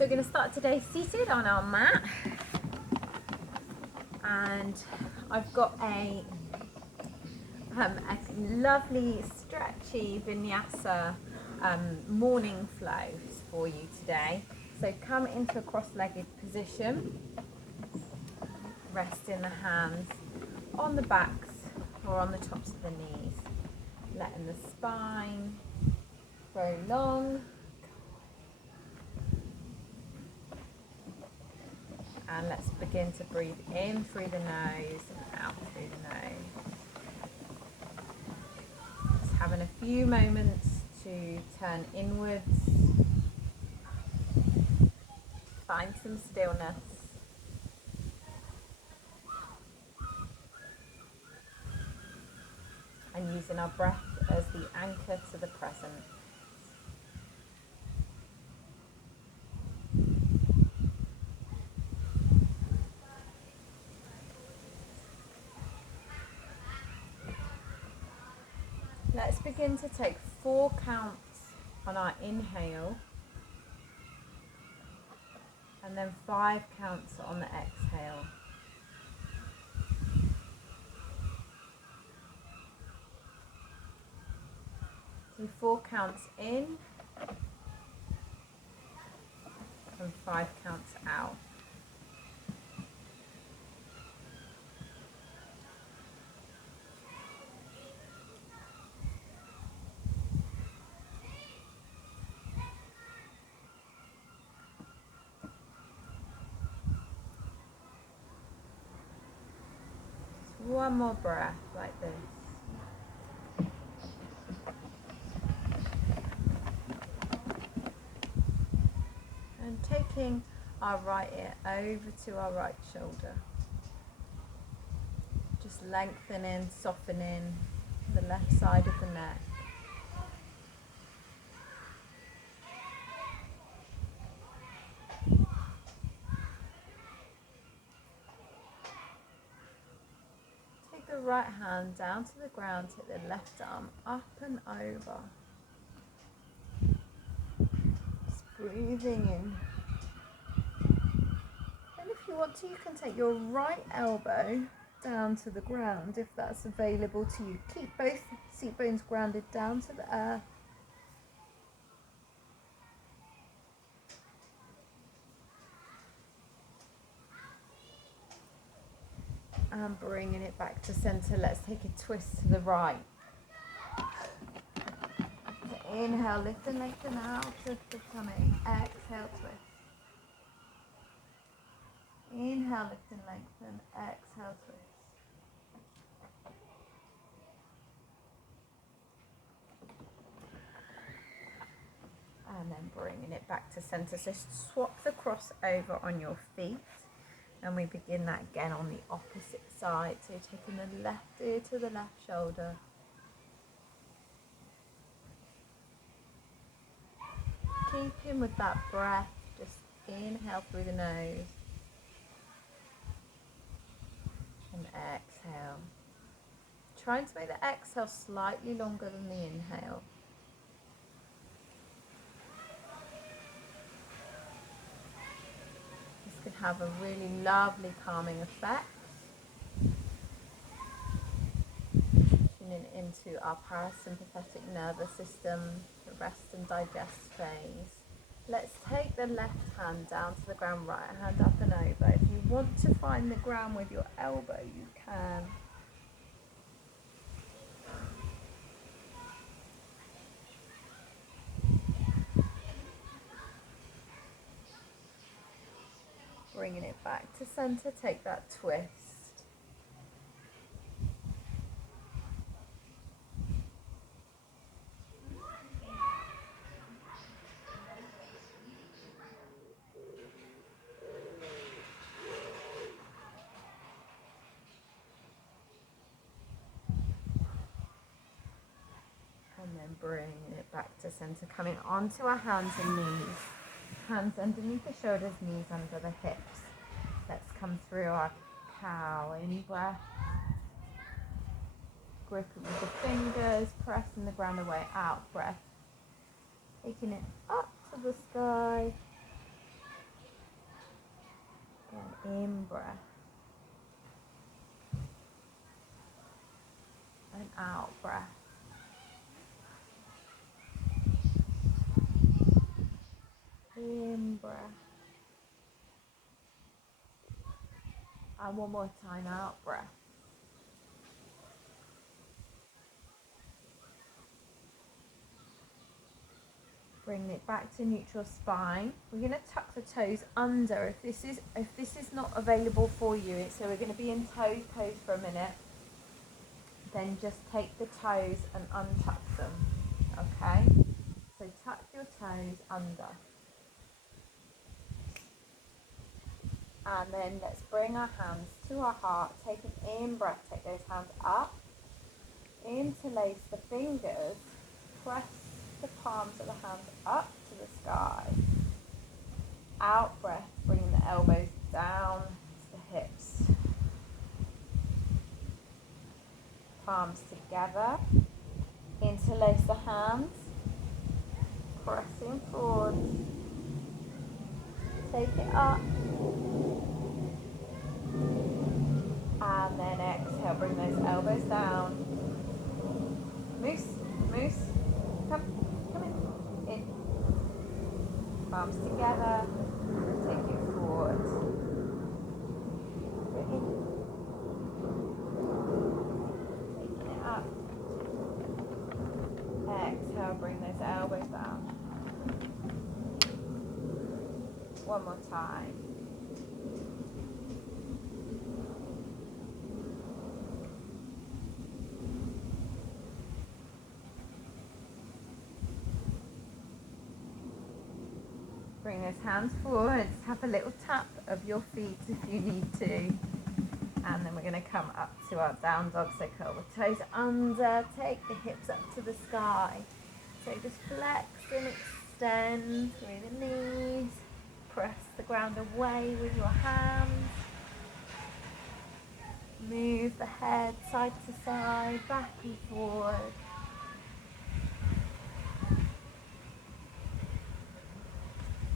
So we're going to start today seated on our mat, and I've got a lovely stretchy vinyasa morning flows for you today. So come into a cross-legged position, resting the hands on the backs or on the tops of the knees, letting the spine grow long. And let's begin to breathe in through the nose and out through the nose. Just having a few moments to turn inwards, find some stillness. And using our breath as the anchor to the present. Let's begin to take 4 counts on our inhale and then 5 counts on the exhale. Do 4 counts in and 5 counts out. One more breath like this. And taking our right ear over to our right shoulder. Just lengthening, softening the left side of the neck. Take the right hand down to the ground, take the left arm up and over. Just breathing in. And if you want to, you can take your right elbow down to the ground if that's available to you. Keep both seat bones grounded down to the earth. And bringing it back to center. Let's take a twist to the right. So inhale, lift and lengthen out of the tummy. Exhale, twist. Inhale, lift and lengthen. Exhale, twist. And then bringing it back to center. So swap the cross over on your feet. And we begin that again on the opposite side. So taking the left ear to the left shoulder. Keeping with that breath, just inhale through the nose. And exhale. Trying to make the exhale slightly longer than the inhale. Could have a really lovely calming effect. Tuning into our parasympathetic nervous system, the rest and digest phase. Let's take the left hand down to the ground, right hand up and over. If you want to find the ground with your elbow, you can. Bringing it back to center, take that twist. And then bringing it back to center, coming onto our hands and knees. Hands underneath the shoulders, knees under the hips. Let's come through our cow. In breath. Grip it with the fingers, pressing the ground away. Out breath. Taking it up to the sky. Again, in breath. And out breath. In breath. And one more time, out breath. Bring it back to neutral spine. We're going to tuck the toes under. If this is not available for you, so we're going to be in toe pose for a minute. Then just take the toes and untuck them. Okay? So tuck your toes under. And then let's bring our hands to our heart. Take an in breath. Take those hands up. Interlace the fingers. Press the palms of the hands up to the sky. Out breath, bringing the elbows down to the hips. Palms together. Interlace the hands. Pressing forward. Take it up. And then exhale, bring those elbows down. Moose, moose. Come in. Palms together. Take it forward. In. Taking it up. Exhale, bring those elbows down. One more time. Bring those hands forward, have a little tap of your feet if you need to. And then we're going to come up to our down dog, so curl the toes under, take the hips up to the sky. So just flex and extend through the knees, press the ground away with your hands. Move the head side to side, back and forward.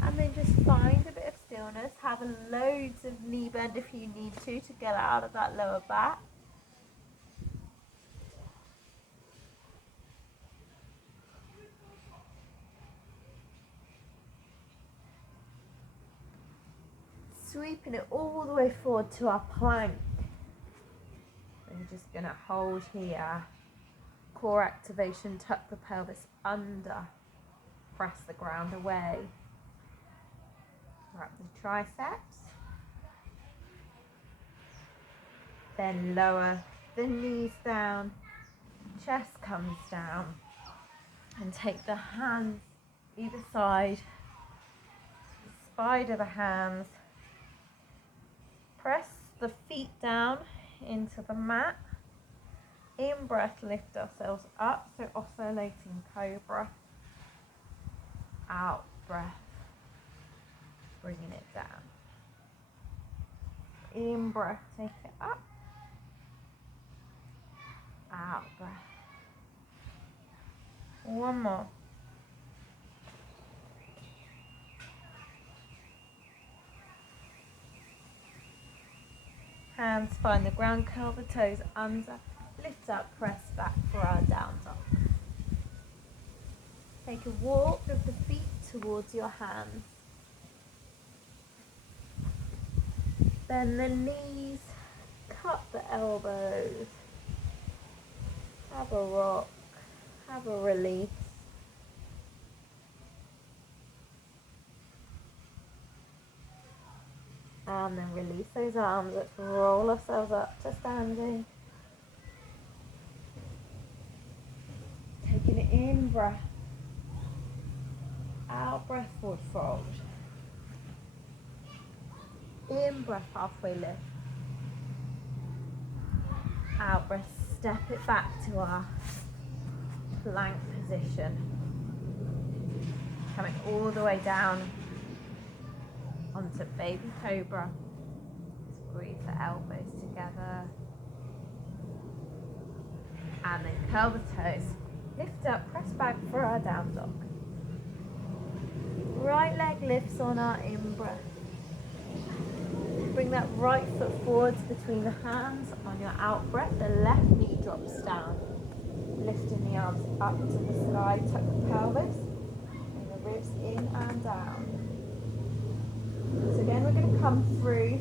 And then just find a bit of stillness. Have loads of knee bend if you need to get out of that lower back. Sweeping it all the way forward to our plank. And you're just going to hold here. Core activation, tuck the pelvis under. Press the ground away. Wrap the triceps. Then lower the knees down. Chest comes down. And take the hands either side. Spider the hands. Press the feet down into the mat. In breath, lift ourselves up. So oscillating cobra. Out breath. Bringing it down. In breath, take it up. Out breath. One more. Hands find the ground, curl the toes under, lift up, press back for our down dog. Take a walk of the feet towards your hands. Bend the knees, cut the elbows. Have a rock, have a release. And then release those arms. Let's roll ourselves up to standing. Taking it in, breath. Out, breath, forward fold. In, breath, halfway lift. Out, breath, step it back to our plank position. Coming all the way down onto baby cobra. Squeeze the elbows together. And then curl the toes. Lift up, press back for our down dog. Right leg lifts on our in-breath. bring that right foot forwards between the hands. On your out breath, the left knee drops down. Lifting the arms up to the sky, tuck the pelvis, and the ribs in and down. So again, we're going to come through,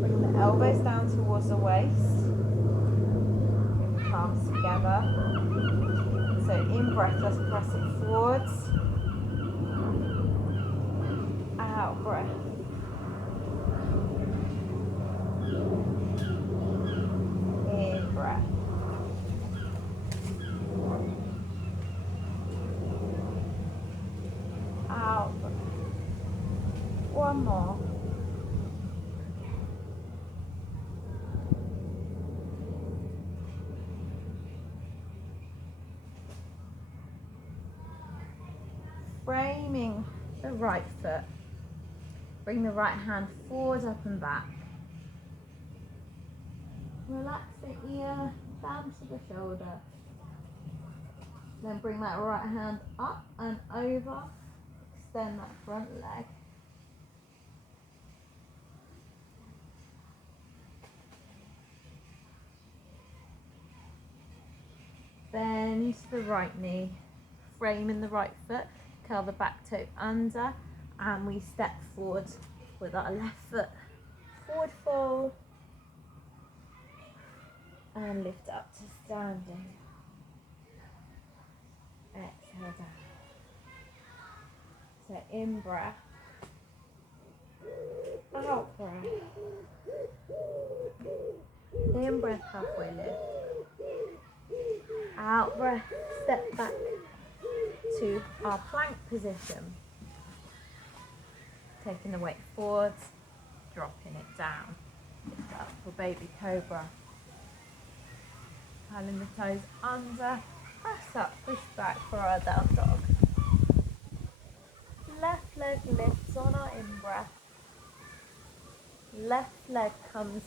bring the elbows down towards the waist, bring the palms together. So in breath, let's press it forwards, out breath. In breath. Out breath. One more. Framing the right foot. Bring the right hand forward, up and back. Relax the ear down to the shoulder. Then bring that right hand up and over. Extend that front leg. Bend the right knee. Framing the right foot. Curl the back toe under. And we step forward with our left foot. Forward fold. And lift up to standing. Exhale down. So in breath. Out breath. In breath, halfway lift. Out breath, step back to our plank position. Taking the weight forwards, dropping it down. Lift up for baby cobra. Curling the toes under, press up, push back for our down dog. Left leg lifts on our in-breath. Left leg comes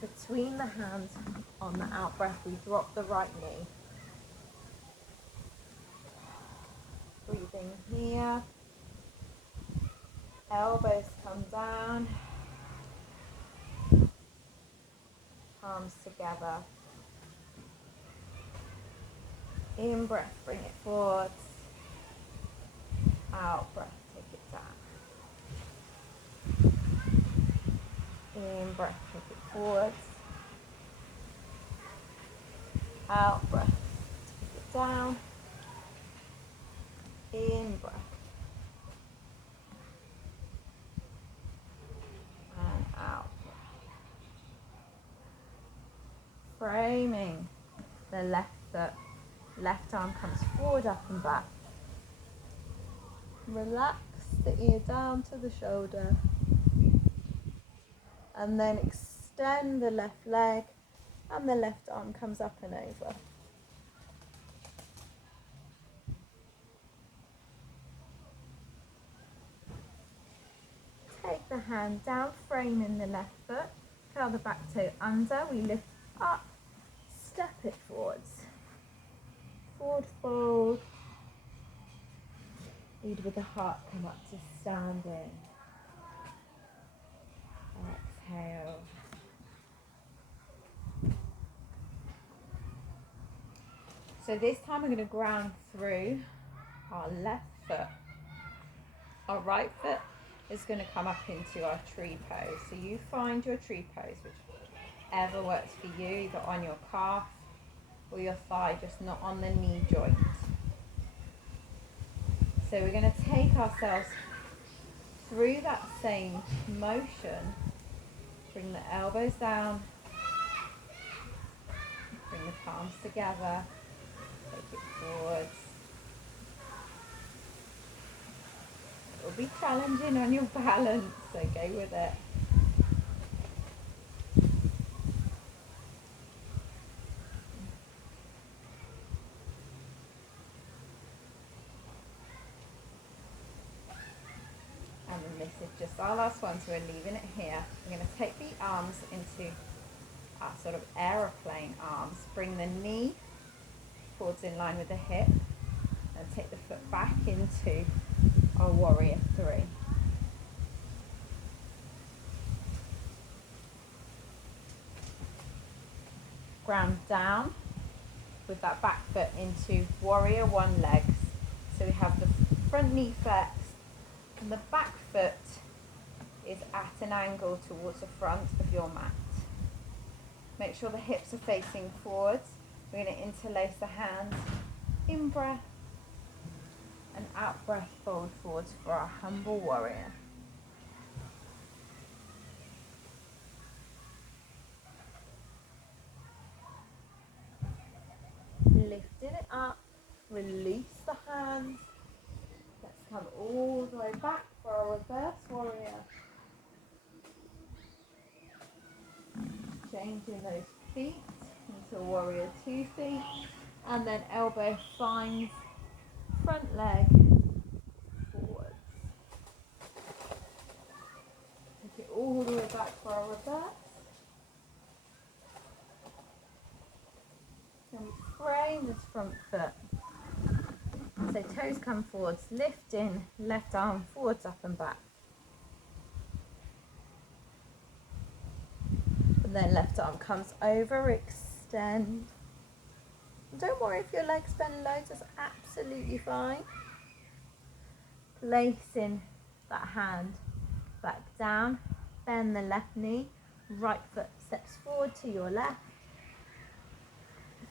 between the hands. On the out-breath, we drop the right knee. Breathing here. Elbows come down. Palms together. In breath, bring it forwards. Out breath, take it down. In breath, take it forwards. Out breath, take it down. In breath. And out breath. Framing the left foot. Left arm comes forward, up and back. Relax the ear down to the shoulder. And then extend the left leg and the left arm comes up and over. Take the hand down, framing the left foot. Curl the back toe under. We lift up, step it forwards. Forward fold. Lead with the heart, come up to standing. Exhale. So this time we're going to ground through our left foot. Our right foot is going to come up into our tree pose. So you find your tree pose, whichever works for you, either on your calf or your thigh, just not on the knee joint. So we're going to take ourselves through that same motion. Bring the elbows down. Bring the palms together. Take it forwards. It will be challenging on your balance, so go with it. And then this is just our last one, so we're leaving it here. We're going to take the arms into our sort of aeroplane arms. Bring the knee forwards in line with the hip and take the foot back into our warrior three. ground down with that back foot into warrior one legs. So we have the front knee flexed and the back foot is at an angle towards the front of your mat. Make sure the hips are facing forwards. We're going to interlace the hands, in breath and out breath, fold forwards for our humble warrior. Lifting it up, release the hands. Let's come all the way back for our reverse warrior. Changing those feet into warrior 2 feet, and then elbow finds front leg forwards. Take it all the way back for our reverse. Then we frame this front foot. So toes come forwards, lifting left arm forwards, up and back. And then left arm comes over, extend. Don't worry if your legs bend loads, that's absolutely fine. Placing that hand back down, bend the left knee, right foot steps forward to your left.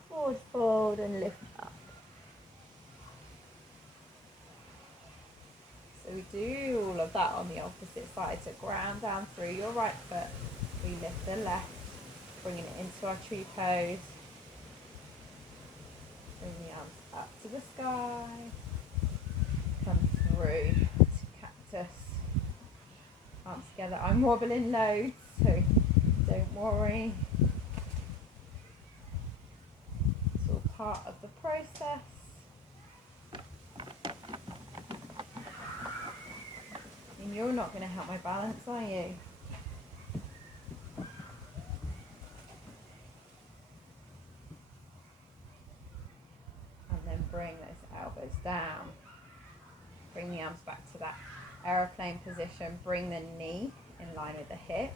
Forward fold and lift up. So we do all of that on the opposite side. So ground down through your right foot. We lift the left, bringing it into our tree pose. Bring the arms up to the sky. Come through to cactus. Arms together. I'm wobbling loads, so don't worry. It's all part of the process. And you're not going to help my balance, are you? And then bring those elbows down. Bring the arms back to that aeroplane position. Bring the knee in line with the hip.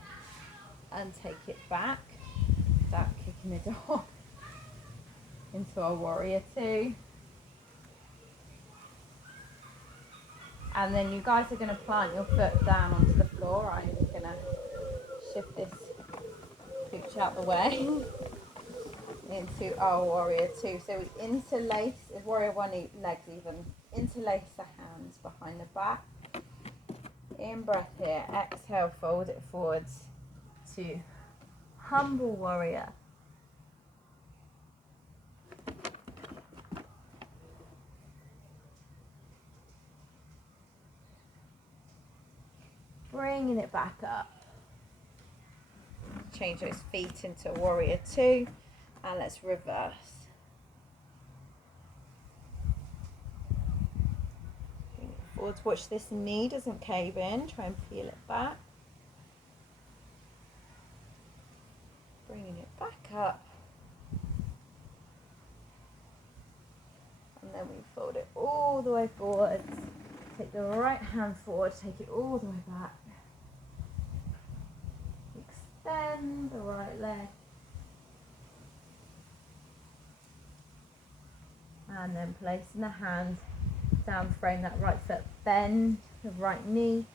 And take it back without kicking it off. Into our warrior 2. And then you guys are going to plant your foot down onto the floor. I'm just going to shift this pooch out the way into our warrior 2. So we interlace, warrior 1 legs even, interlace the hands behind the back. In breath here, exhale, fold it forwards to humble warrior. Bringing it back up. Change those feet into warrior 2 and let's reverse. Bring it forwards. Watch this knee doesn't cave in. Try and peel it back. Bringing it back up. And then we fold it all the way forwards. Take the right hand forward, take it all the way back. Extend the right leg. And then placing the hand down, frame that right foot, bend the right knee,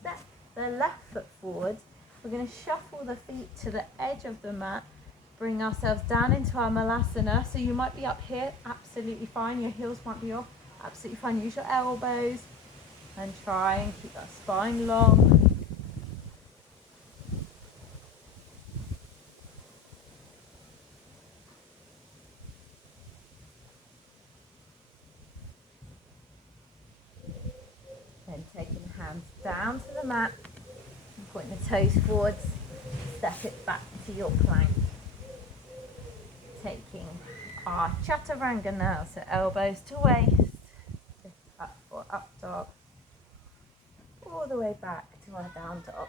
step the left foot forward. We're going to shuffle the feet to the edge of the mat, bring ourselves down into our malasana. So you might be up here, absolutely fine. Your heels might be off, absolutely fine. Use your elbows. And try and keep that spine long. Then taking the hands down to the mat, and pointing the toes forwards, step it back to your plank. Taking our chaturanga now, so elbows to waist, lift up or up dog. All the way back to our down dog.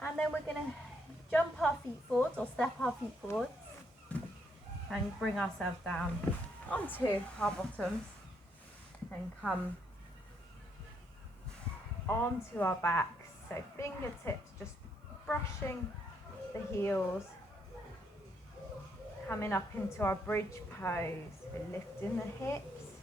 And then we're going to jump our feet forwards or step our feet forwards and bring ourselves down onto our bottoms and come onto our backs. So fingertips just brushing the heels, coming up into our bridge pose. We're lifting the hips.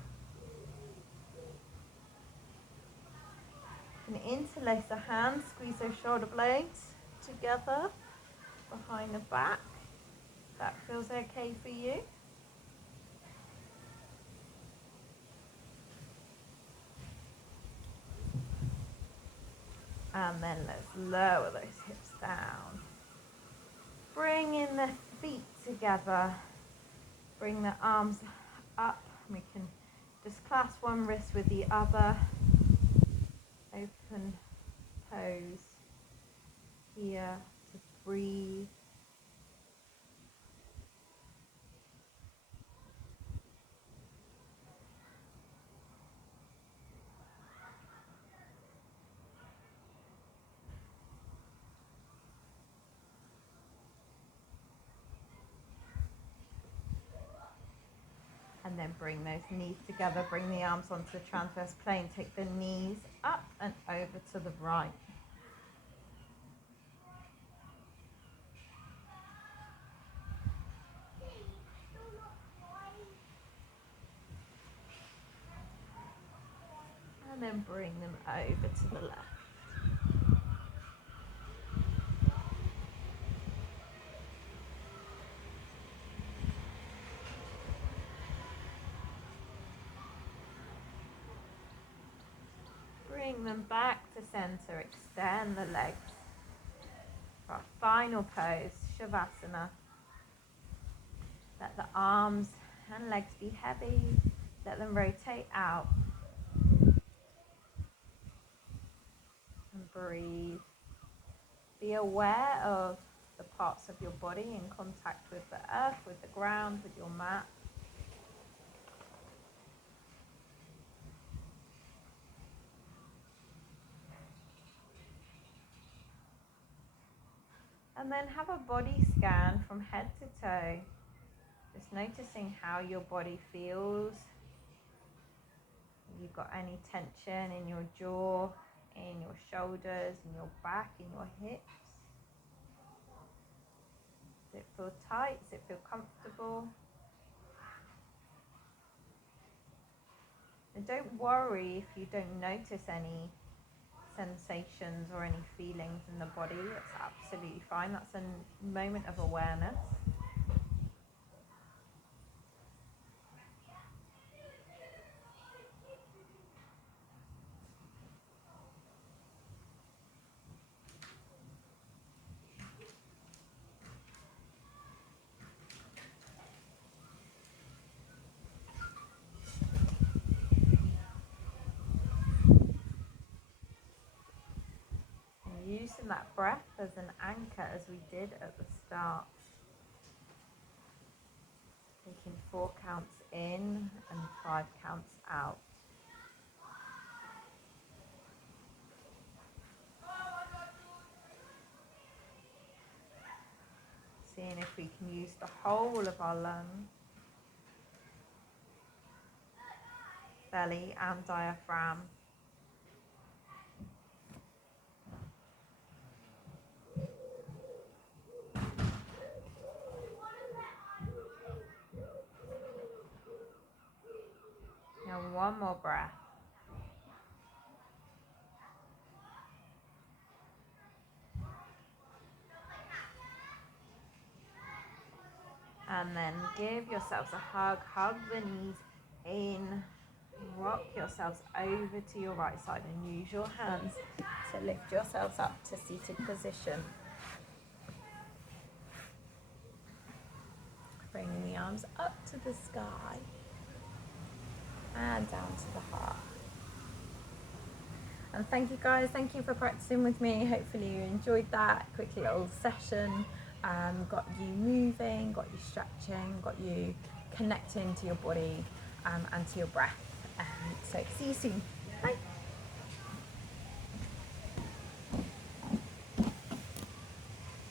And interlace the hands, squeeze those shoulder blades together behind the back. That feels okay for you. And then let's lower those hips down. Bringing the feet together. Bring the arms up. We can just clasp one wrist with the other. Open pose here to breathe. And then bring those knees together, bring the arms onto the transverse plane, take the knees up and over to the right. And then bring them over to the left. Bring them back to center, extend the legs. For our final pose, Shavasana. Let the arms and legs be heavy, let them rotate out. And breathe. Be aware of the parts of your body in contact with the earth, with the ground, with your mat. And then have a body scan from head to toe, just noticing how your body feels. If you've got any tension in your jaw, in your shoulders, in your back, in your hips. Does it feel tight? Does it feel comfortable? And don't worry if you don't notice any sensations or any feelings in the body. That's absolutely fine. That's a moment of awareness. And using that breath as an anchor as we did at the start. Taking 4 counts in and 5 counts out. Seeing if we can use the whole of our lungs, belly and diaphragm. Now one more breath. And then give yourselves a hug, hug the knees in, rock yourselves over to your right side and use your hands to lift yourselves up to seated position. Bringing the arms up to the sky and down to the heart. And thank you guys, thank you for practicing with me. Hopefully you enjoyed that quick little session. Got you moving, got you stretching, got you connecting to your body and to your breath. So see you soon. Bye.